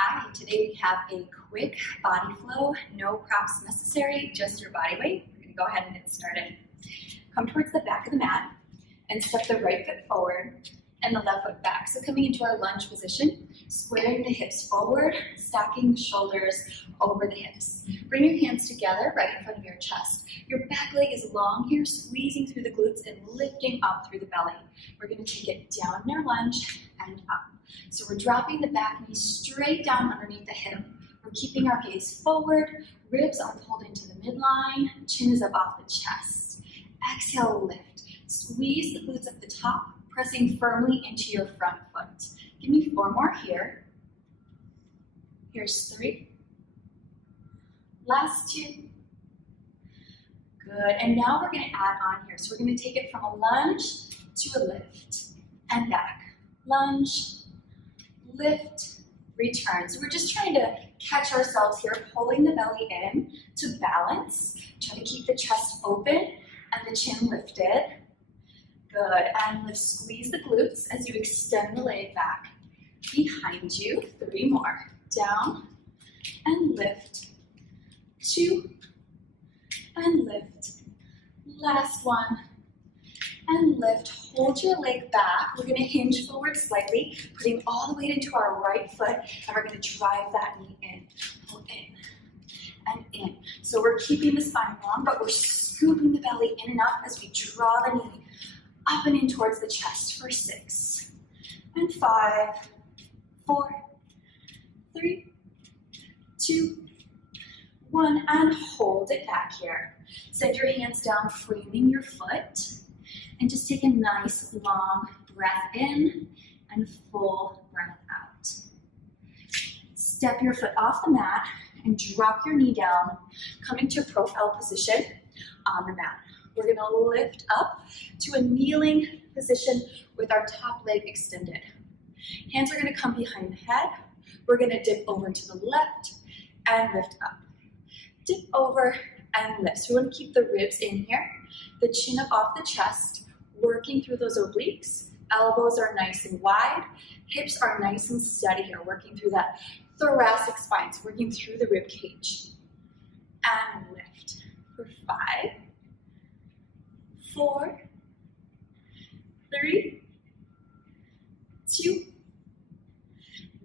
Hi, today we have a quick body flow, no props necessary, just your body weight. We're gonna go ahead and get started. Come towards the back of the mat and step the right foot forward and the left foot back. So coming into our lunge position, squaring the hips forward, stacking the shoulders over the hips. Bring your hands together right in front of your chest. Your back leg is long here, squeezing through the glutes and lifting up through the belly. We're gonna take it down in our lunge and up. So we're dropping the back knee straight down underneath the hip. We're keeping our gaze forward, ribs are pulled into the midline, chin is up off the chest. Exhale, lift. Squeeze the glutes at the top, pressing firmly into your front foot. Give me 4 more here. Here's 3. Last 2. Good, and now we're gonna add on here. So we're gonna take it from a lunge to a lift and back. Lunge, lift, return. So we're just trying to catch ourselves here, pulling the belly in to balance. Try to keep the chest open and the chin lifted. Good, and lift, squeeze the glutes as you extend the leg back. Behind you, 3 more. Down and lift. 2 and lift. Last one. And lift, hold your leg back. We're gonna hinge forward slightly, putting all the weight into our right foot, and we're gonna drive that knee in. Pull in and in. So we're keeping the spine long, but we're scooping the belly in and up as we draw the knee up and in towards the chest for 6 and 5, 4, 3, 2, 1, and hold it back here. Send your hands down, framing your foot. And just take a nice long breath in and full breath out. Step your foot off the mat and drop your knee down, coming to profile position on the mat. We're gonna lift up to a kneeling position with our top leg extended. Hands are gonna come behind the head. We're gonna dip over to the left and lift up. Dip over and lift. So we wanna keep the ribs in here, the chin up off the chest, working through those obliques. Elbows are nice and wide. Hips are nice and steady here, working through that thoracic spine, so working through the rib cage. And lift for 5, 4, 3, 2.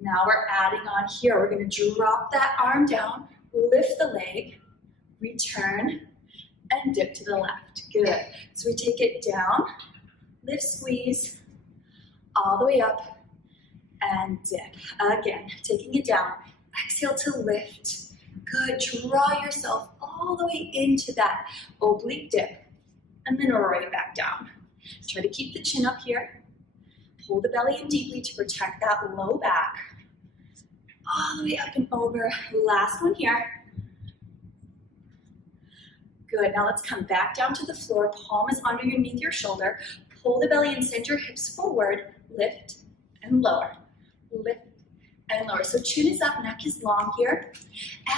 Now we're adding on here. We're gonna drop that arm down, lift the leg, return, and dip to the left. Good. So we take it down, lift, squeeze, all the way up, and dip. Again, taking it down. Exhale to lift. Good. Draw yourself all the way into that oblique dip, and then right back down. Try to keep the chin up here. Pull the belly in deeply to protect that low back. All the way up and over. Last one here. Good, now let's come back down to the floor. Palm is underneath your shoulder. Pull the belly and send your hips forward. Lift and lower. Lift and lower. So chin is up, neck is long here.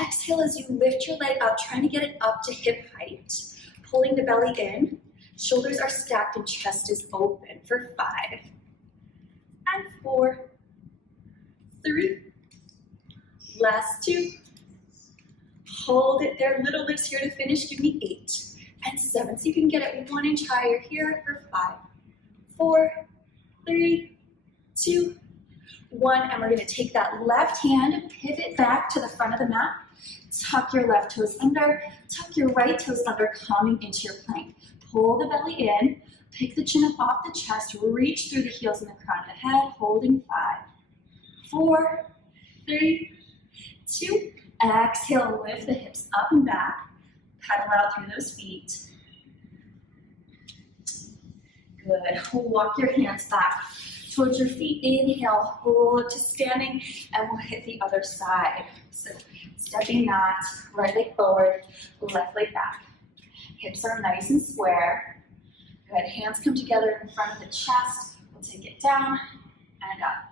Exhale as you lift your leg up, trying to get it up to hip height. Pulling the belly in. Shoulders are stacked and chest is open for 5 and 4, 3. Last 2. Hold it there, little lifts here to finish. Give me 8 and 7. So you can get it 1 inch higher here for 5, 4, 3, 2, 1. And we're gonna take that left hand, pivot back to the front of the mat. Tuck your left toes under, tuck your right toes under, coming into your plank. Pull the belly in, pick the chin up off the chest, reach through the heels and the crown of the head, holding 5, 4, 3, 2. Exhale, lift the hips up and back. Pedal out through those feet. Good. Walk your hands back towards your feet. Inhale, roll up to standing, and we'll hit the other side. So stepping that, right leg forward, left leg back. Hips are nice and square. Good. Hands come together in front of the chest. We'll take it down and up.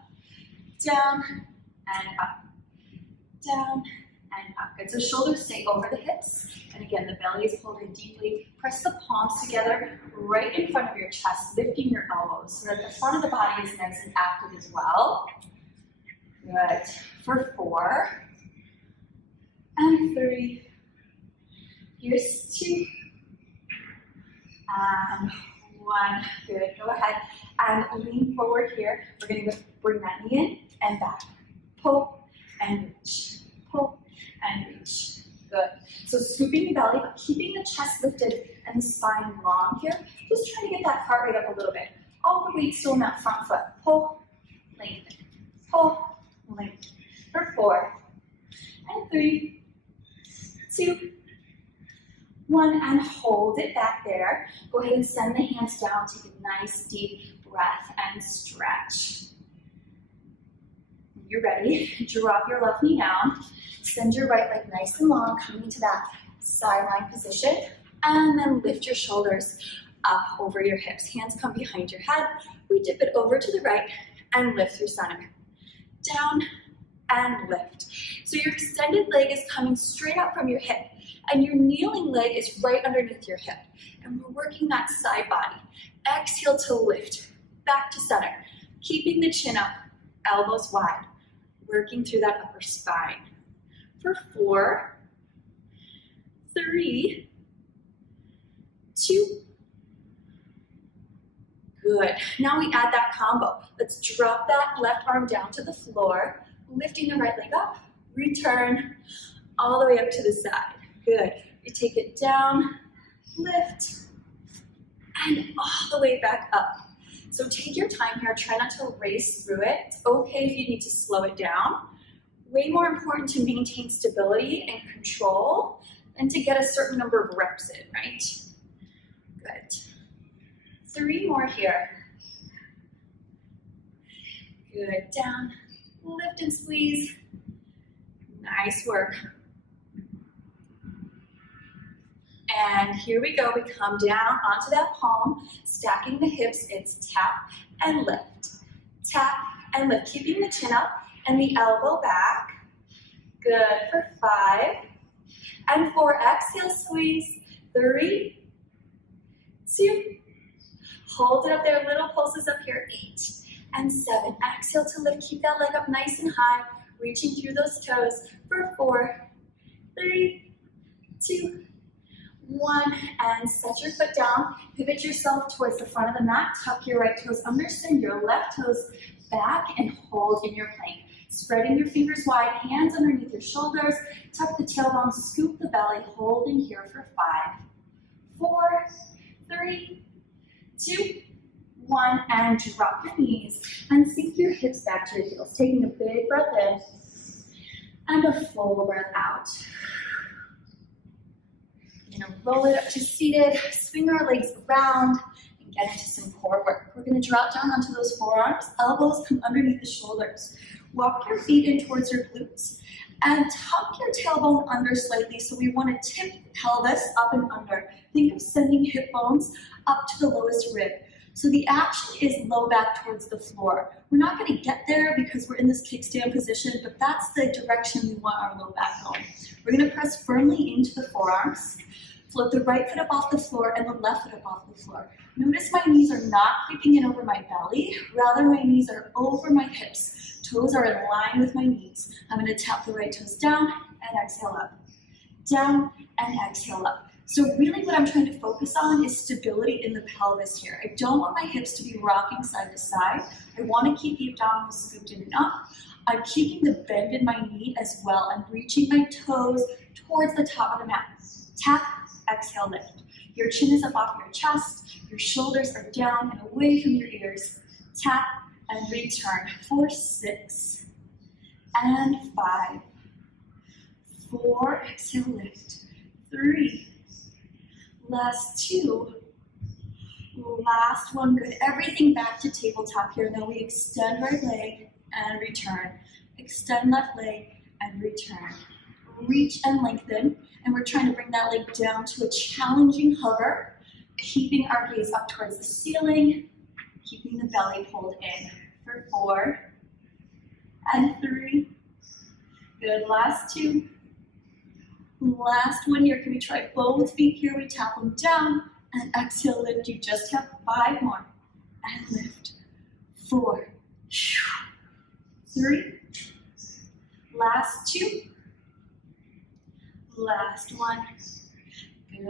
Down and up. Down and up. Good. So shoulders stay over the hips. And again, the belly is pulled in deeply. Press the palms together right in front of your chest, lifting your elbows so that the front of the body is nice and active as well. Good. For 4 and 3. Here's 2 and 1. Good. Go ahead and lean forward here. We're going to bring that knee in and back. Pull and reach. Pull and reach. Good. So scooping the belly, but keeping the chest lifted and the spine long here. Just trying to get that heart rate up a little bit. All the weight still in that front foot. Pull, lengthen. Pull, lengthen. For 4 and 3, 2, 1, and hold it back there. Go ahead and send the hands down. Take a nice deep breath and stretch. When you're ready, drop your left knee down. Send your right leg nice and long, coming to that sideline position. And then lift your shoulders up over your hips. Hands come behind your head. We dip it over to the right and lift through center. Down and lift. So your extended leg is coming straight up from your hip, and your kneeling leg is right underneath your hip. And we're working that side body. Exhale to lift, back to center. Keeping the chin up, elbows wide. Working through that upper spine. For 4, 3, 2. Good. Now we add that combo. Let's drop that left arm down to the floor, lifting the right leg up, return all the way up to the side. Good. You take it down, lift, and all the way back up. So take your time here. Try not to race through it. It's okay if you need to slow it down. Way more important to maintain stability and control than to get a certain number of reps in, right? Good. 3 more here. Good. Down, lift and squeeze. Nice work. And here we go. We come down onto that palm, stacking the hips. It's tap and lift. Tap and lift. Keeping the chin up and the elbow back. Good. For 5 and 4. Exhale, squeeze. 3, 2. Hold it up there. Little pulses up here. 8 and 7. Exhale to lift. Keep that leg up nice and high. Reaching through those toes. For 4, 3, 2, 1. And set your foot down. Pivot yourself towards the front of the mat. Tuck your right toes under. Send your left toes back and hold in your plank. Spreading your fingers wide. Hands underneath your shoulders. Tuck the tailbone. Scoop the belly. Holding here for 5, 4, 3, 2, 1, and drop your knees and sink your hips back to your heels. Taking a big breath in and a full breath out. We're gonna roll it up to seated, swing our legs around, and get into some core work. We're gonna drop down onto those forearms, elbows come underneath the shoulders. Walk your feet in towards your glutes and tuck your tailbone under slightly. So we wanna tip the pelvis up and under. Think of sending hip bones up to the lowest rib. So the action is low back towards the floor. We're not going to get there because we're in this kickstand position, but that's the direction we want our low back going. We're going to press firmly into the forearms, float the right foot up off the floor and the left foot up off the floor. Notice my knees are not creeping in over my belly, rather my knees are over my hips. Toes are in line with my knees. I'm going to tap the right toes down and exhale up. Down and exhale up. So really what I'm trying to focus on is stability in the pelvis here. I don't want my hips to be rocking side to side. I want to keep the abdominals scooped in and up. I'm keeping the bend in my knee as well. I'm reaching my toes towards the top of the mat. Tap, exhale, lift. Your chin is up off your chest. Your shoulders are down and away from your ears. Tap and return for 6 and 5. 4, exhale, lift. 3. Last 2, last 1, good. Everything back to tabletop here. Now we extend right leg and return. Extend left leg and return. Reach and lengthen, and we're trying to bring that leg down to a challenging hover, keeping our gaze up towards the ceiling, keeping the belly pulled in for 4 and 3. Good, last 2. Last 1 here. Can we try both feet here? We tap them down and exhale, lift. You just have 5 more. And lift. 4, 3, last two. Last one. Good.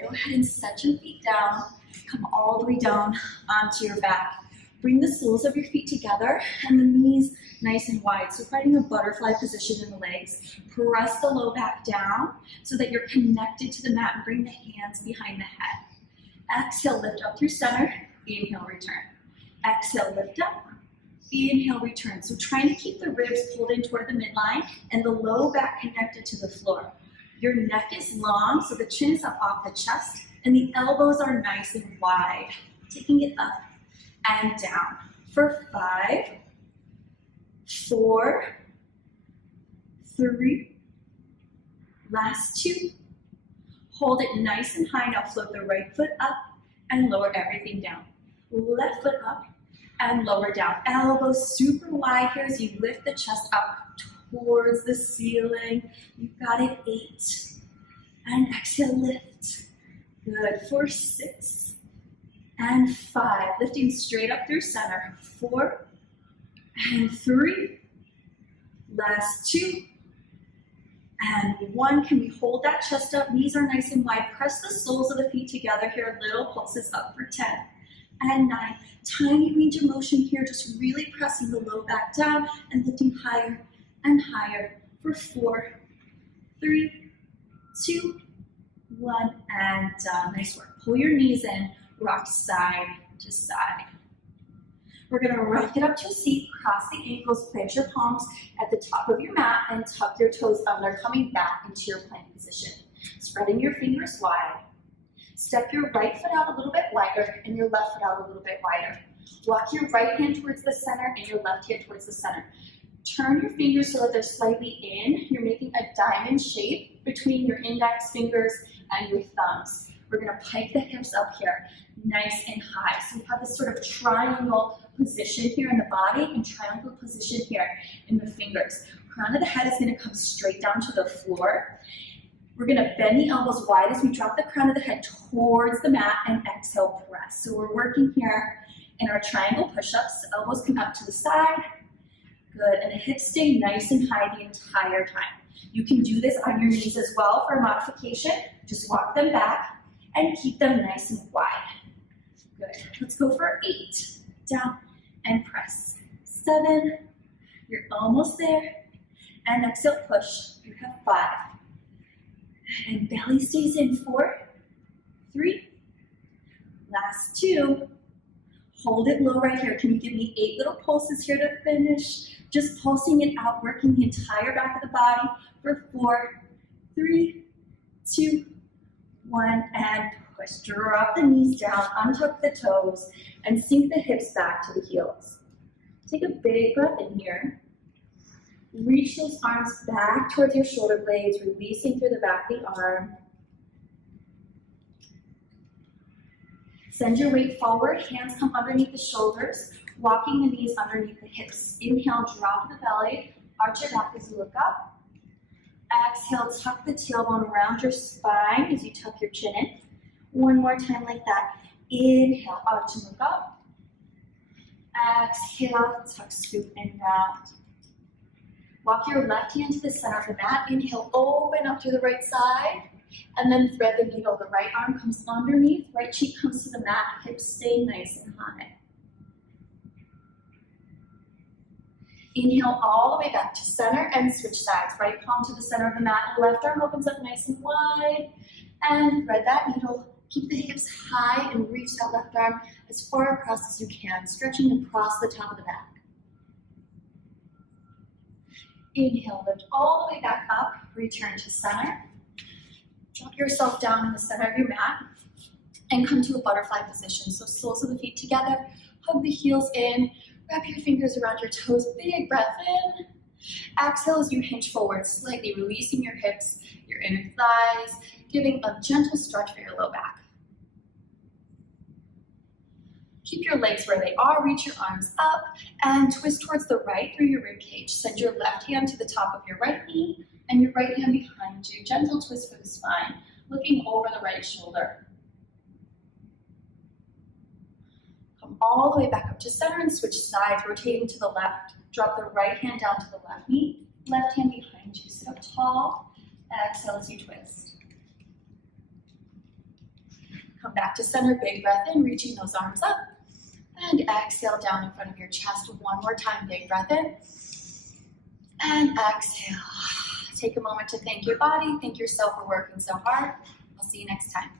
Go ahead and set your feet down. Come all the way down onto your back. Bring the soles of your feet together and the knees nice and wide. So finding a butterfly position in the legs. Press the low back down so that you're connected to the mat and bring the hands behind the head. Exhale, lift up through center. Inhale, return. Exhale, lift up. Inhale, return. So trying to keep the ribs pulled in toward the midline and the low back connected to the floor. Your neck is long, so the chin is up off the chest, and the elbows are nice and wide. Taking it up and down. For 5, 4, 3, last 2. Hold it nice and high. Now float the right foot up and lower everything down. Left foot up and lower down. Elbows super wide here as you lift the chest up towards the ceiling. You've got it. 8. And exhale, lift. Good. For 6 and 5. Lifting straight up through center. 4 and 3. Last 2 and 1. Can we hold that chest up? Knees are nice and wide. Press the soles of the feet together here. Little pulses up for 10 and 9. Tiny range of motion here. Just really pressing the low back down and lifting higher and higher for 4, 3, 2, 1, and done. Nice work. Pull your knees in, rock side to side. We're gonna rock it up to a seat, cross the ankles, plant your palms at the top of your mat, and tuck your toes under, coming back into your plank position. Spreading your fingers wide. Step your right foot out a little bit wider and your left foot out a little bit wider. Walk your right hand towards the center and your left hand towards the center. Turn your fingers so that they're slightly in. You're making a diamond shape between your index fingers and your thumbs. We're gonna pike the hips up here, nice and high. So we have this sort of triangle position here in the body and triangle position here in the fingers. Crown of the head is gonna come straight down to the floor. We're gonna bend the elbows wide as we drop the crown of the head towards the mat and exhale, press. So we're working here in our triangle push-ups. Elbows come up to the side. Good, and the hips stay nice and high the entire time. You can do this on your knees as well for a modification. Just walk them back and keep them nice and wide. Good, let's go for 8. Down and press. 7, you're almost there. And exhale, push. You have 5. And belly stays in. 4, 3, last 2. Hold it low right here. Can you give me 8 little pulses here to finish? Just pulsing it out, working the entire back of the body for 4, 3, 2, 1, and push. Drop the knees down, untuck the toes, and sink the hips back to the heels. Take a big breath in here. Reach those arms back towards your shoulder blades, releasing through the back of the arm. Send your weight forward, hands come underneath the shoulders, walking the knees underneath the hips. Inhale, drop the belly, arch your back as you look up. Exhale, tuck the tailbone around your spine as you tuck your chin in. One more time like that. Inhale, arch and look up. Exhale, tuck, scoop, and round. Walk your left hand to the center of the mat. Inhale, open up to the right side. And then thread the needle. The right arm comes underneath, right cheek comes to the mat, hips stay nice and high. Inhale all the way back to center and switch sides. Right palm to the center of the mat, left arm opens up nice and wide. And thread that needle. Keep the hips high and reach that left arm as far across as you can, stretching across the top of the back. Inhale, lift all the way back up, return to center. Drop yourself down in the center of your mat and come to a butterfly position. So soles of the feet together, hug the heels in, wrap your fingers around your toes, big breath in. Exhale as you hinge forward, slightly releasing your hips, your inner thighs, giving a gentle stretch for your low back. Keep your legs where they are, reach your arms up, and twist towards the right through your rib cage. Send your left hand to the top of your right knee, and your right hand behind you. Gentle twist for the spine, looking over the right shoulder. Come all the way back up to center and switch sides, rotating to the left. Drop the right hand down to the left knee, left hand behind you. So tall, exhale as you twist. Come back to center, big breath in, reaching those arms up. And exhale down in front of your chest one more time, big breath in. And exhale. Take a moment to thank your body, thank yourself for working so hard. I'll see you next time.